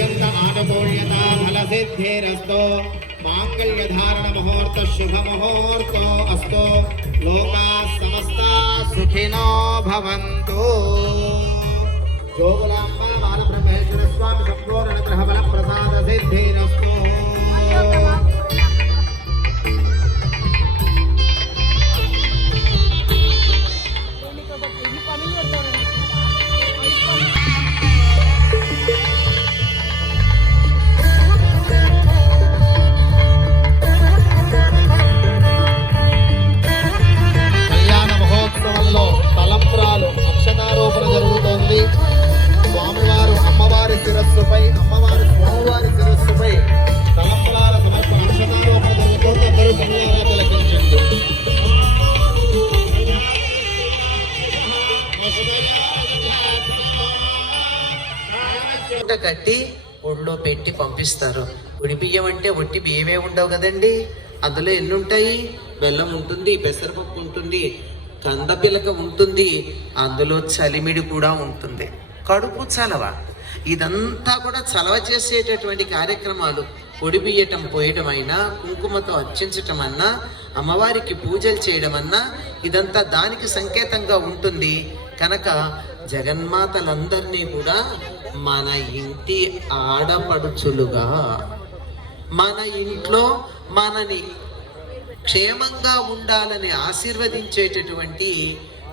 అత్యంత ఆనుకూల్యత ఫలసిద్ధిరస్తు మాంగళ్యధారణ ముహూర్త శుభ ముహూర్తో అస్తు లోకా సమస్త సుఖినో భవంతు. జోగులాంబ బాలబ్రహ్మేశ్వర స్వామి సంపూర్ణ గ్రహ బల ప్రసాద సిద్ధిరస్తు. స్వామివారు అమ్మవారి శిరస్సుపై అమ్మవారి స్వామివారి శిరస్సుపై తలంబ్రాల సమర్పణ అక్షతారోపణ జరుగుతుంది. అందరూ కళ్యాణ తిలకించండి. కట్టి ఒళ్ళో పెట్టి పంపిస్తారు. ఉడి బియ్యం అంటే ఒట్టి బియ్యమే ఉండవు కదండి, అందులో ఎన్ని ఉంటాయి? బెల్లం ఉంటుంది, పెసరపప్పు ఉంటుంది, కందపిలక ఉంటుంది, అందులో చలిమిడి కూడా ఉంటుంది, కడుపు చలవ. ఇదంతా కూడా చలవ చేసేటటువంటి కార్యక్రమాలు. పొడి బియ్యటం పోయటం అయినా, కుంకుమతో అర్చించటం అన్నా, అమ్మవారికి పూజలు చేయడం అన్నా ఇదంతా దానికి సంకేతంగా ఉంటుంది. కనుక జగన్మాతలందరినీ కూడా మన ఇంటి ఆడపడుచులుగా, మన ఇంట్లో మనని క్షేమంగా ఉండాలని ఆశీర్వదించేటటువంటి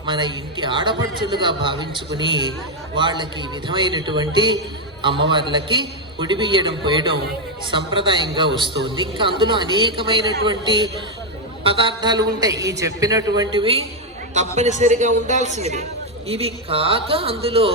మన ఇంటి ఆడపడుచులుగా భావించుకుని వాళ్ళకి ఈ విధమైనటువంటి అమ్మవార్లకి ఉడి బియ్యడం పోయడం సంప్రదాయంగా వస్తుంది. ఇంకా అందులో అనేకమైనటువంటి పదార్థాలు ఉంటాయి. ఈ చెప్పినటువంటివి తప్పనిసరిగా ఉండాల్సినవి. ఇవి కాక అందులో